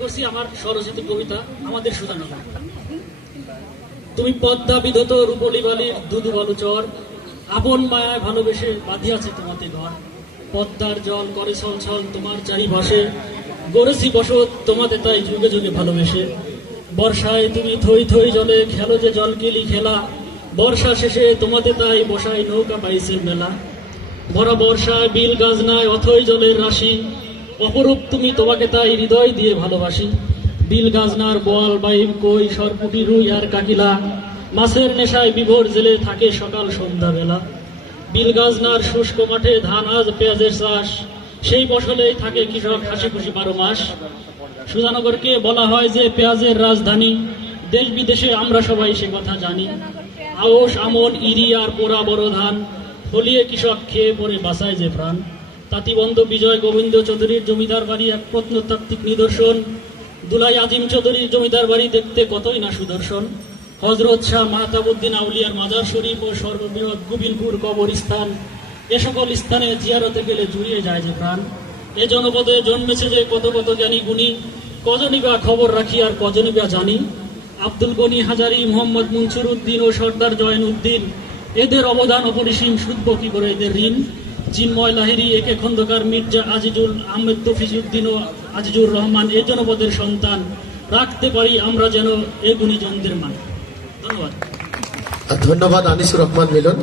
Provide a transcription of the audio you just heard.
করছি আমার স্বরচিত কবিতা আমাদের সুধানগর। তুমি পদ্মা বিধত রূপলি বালির দুদু বালু চর, আপন মায়ায় ভালোবেসে বাঁধিয়াছে তোমাতে ঘর। পদ্মার জল করে ছলছল তোমার চারিপাশে, গড়েছি বসত তোমাতে তাই যুগে যুগে ভালোবেসে। বর্ষায় তুমি থই থই জলে খেলো যে জল কেলি খেলা, বর্ষা শেষে তোমাতে তাই বসাই নৌকা পাইছেন মেলা। ভরা বর্ষায় বিল গাজনায় অথই জলের রাশি, অপরূপ তুমি তোমাকে তাই হৃদয় দিয়ে ভালোবাসি। বিল গাজনার বোয়াল বাইম কই সরপুটি রুই আর কাকিলা, মাছের নেশায় বিভোর জেলে থাকে সকাল সন্ধ্যা বেলা। বিল গাজনার শুষ্ক মাঠে ধান আজ পেঁয়াজের চাষ, সেই ফসলেই থাকে কৃষক হাসি খুশি 12 মাস। সুধানগরকে বলা হয় যে পেঁয়াজের রাজধানী, দেশ বিদেশে আমরা সবাই সে কথা জানি। আউশ আমন ইরি আর পোড়া বড় ধান, ফলিয়ে কৃষক খেয়ে পরে বাঁচায় যে প্রাণ। তাঁতিবন্ধ বিজয় গোবিন্দ চৌধুরীর জমিদার বাড়ি এক প্রত্নতাত্ত্বিক নিদর্শন। দুলাই আজিম চৌধুরীর জমিদার বাড়ি দেখতে কতই না সুদর্শন। হজরত শাহ মাহতাবুদ্দিন আউলিয়ার মাজার শরীফ ও সর্ববৃহৎ গোবিন্দপুর কবরস্থান, এ সকল স্থানে জিয়ারতে গেলে জুড়িয়ে যায় যে প্রাণ। এ জনপদে জন্মেছে যে কত কত জ্ঞানী গুণী, কজনই বা খবর রাখি আর কজনই বা জানি। আব্দুল গনি হাজারি, মোহাম্মদ মুনসুর উদ্দিন ও সর্দার জয়েন উদ্দিন, এদের অবদান অপরিসীম, শুদ্ধ কি করে এদের ঋণ। চিন্ময় লাহিড়ী, একে খন্দকার, মির্জা আজিজুল আহমেদ, তফিজউদ্দিন ও আজিজুর রহমান এ জনপদের সন্তান। রাখতে পারি আমরা যেন এ গুণীজনদের মান। ধন্যবাদ। ধন্যবাদ আনিসুর রহমান মিলন।